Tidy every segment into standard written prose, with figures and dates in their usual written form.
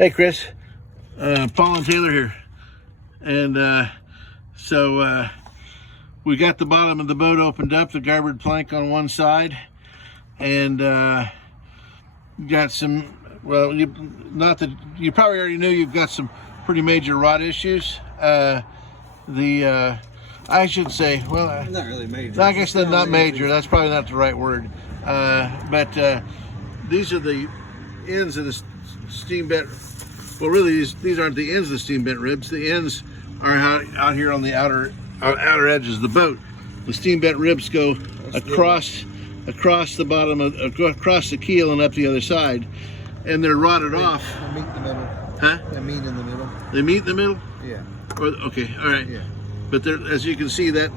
Hey Chris, Paul and Taylor here, and so we got the bottom of the boat opened up, the garboard plank on one side, and got some, well, you probably already knew you've got some pretty major rot issues. I should say, well, not really major. I guess that's not major. That's probably not the right word. But these are the ends of the steam bent. Well, really, these aren't the ends of the steam bent ribs. The ends are out here on the outer edges of the boat. The steam bent ribs go across the bottom of across the keel and up the other side, and they're rotted off. They meet in the middle. Huh? They meet in the middle. They meet in the middle. Yeah. Okay. All right. Yeah. But as you can see, that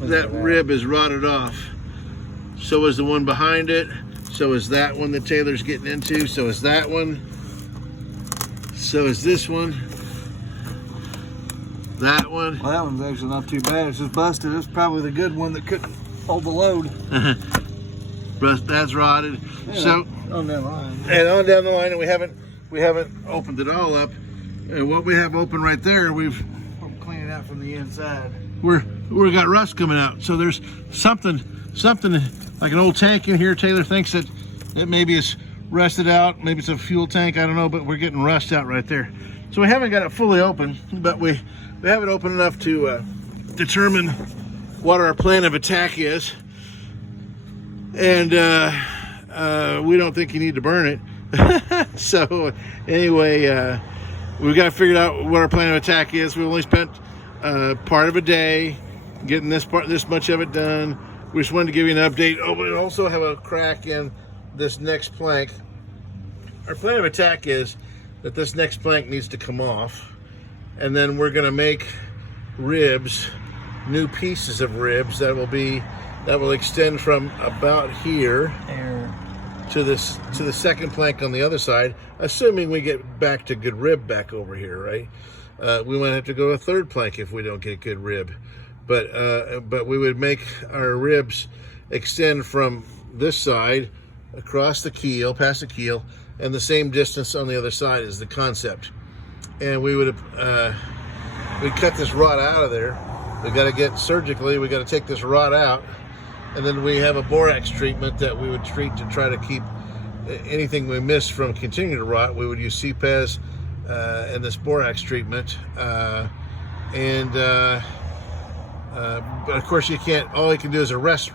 that rib is rotted off. So is the one behind it. So is that one that Taylor's getting into. So is that one. So is this one. That one. Well, that one's actually not too bad. It's just busted. It's probably the good one that couldn't hold the load. That's rotted. Yeah, So on that line. And on down the line, and we haven't opened it all up. And what we have open right there, we've Clean it out from the inside. we got rust coming out. So there's something like an old tank in here. Taylor thinks that it maybe is rusted out. Maybe it's a fuel tank. I don't know, but we're getting rust out right there. So we haven't got it fully open, but we have it open enough to determine what our plan of attack is. And we don't think you need to burn it. So anyway, we've got to figure out what our plan of attack is. We only spent part of a day getting this much of it done. We just wanted to give you an update. Oh, we also have a crack in this next plank. Our plan of attack is that this next plank needs to come off, and then we're going to make ribs, new pieces of ribs that will extend from about here to the second plank on the other side, assuming we get back to good rib back over here, right? We might have to go a third plank if we don't get good rib, but we would make our ribs extend from this side across the keel, past the keel, and the same distance on the other side is the concept. And we would we cut this rod out of there. We got to get surgically. We got to take this rod out. And then we have a borax treatment that we would treat to try to keep anything we miss from continuing to rot. We would use CPAS and this borax treatment. But of course you can't, all you can do is arrest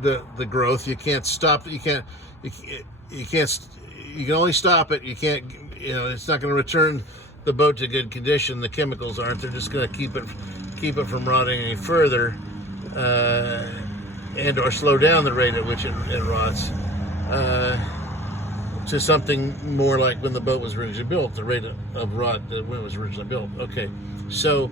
the growth. You can't stop it. You can only stop it. You can't, it's not going to return the boat to good condition. The chemicals aren't. They're just going to keep it from rotting any further. And or slow down the rate at which it rots to something more like when the boat was originally built, the rate of rot when it was originally built. Okay, so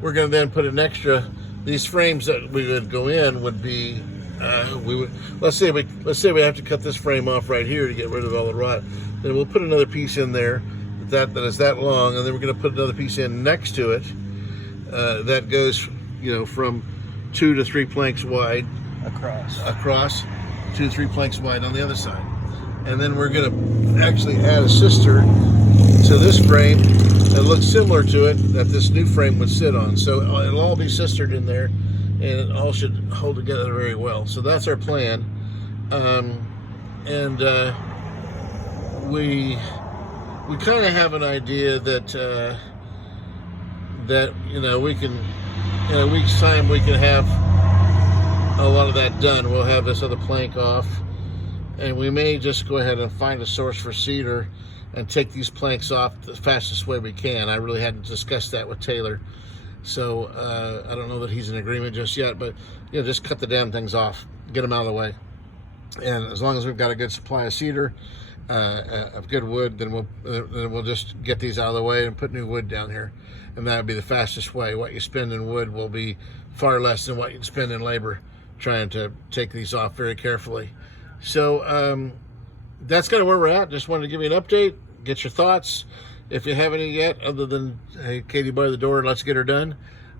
we're going to then put an extra. These frames that we would go in would be let's say we have to cut this frame off right here to get rid of all the rot. Then we'll put another piece in there that is that long, and then we're going to put another piece in next to it that goes from 2 to 3 planks wide across 2 to 3 planks wide on the other side. And then we're going to actually add a sister to this frame that looks similar to it that this new frame would sit on. So it'll all be sistered in there, and it all should hold together very well. So that's our plan. We kind of have an idea that we can, in a week's time, we can have a lot of that done. We'll have this other plank off, and we may just go ahead and find a source for cedar and take these planks off the fastest way we can. I really hadn't discussed that with Taylor, so I don't know that he's in agreement just yet, but just cut the damn things off, get them out of the way. And as long as we've got a good supply of cedar, of good wood, then we'll just get these out of the way and put new wood down here, and that would be the fastest way. What you spend in wood will be far less than what you'd spend in labor trying to take these off very carefully. So that's kind of where we're at. Just wanted to give you an update, get your thoughts, if you have any yet, other than, hey, Katie, by the door, let's get her done.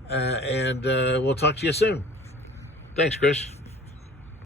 And we'll talk to you soon. Thanks, Chris.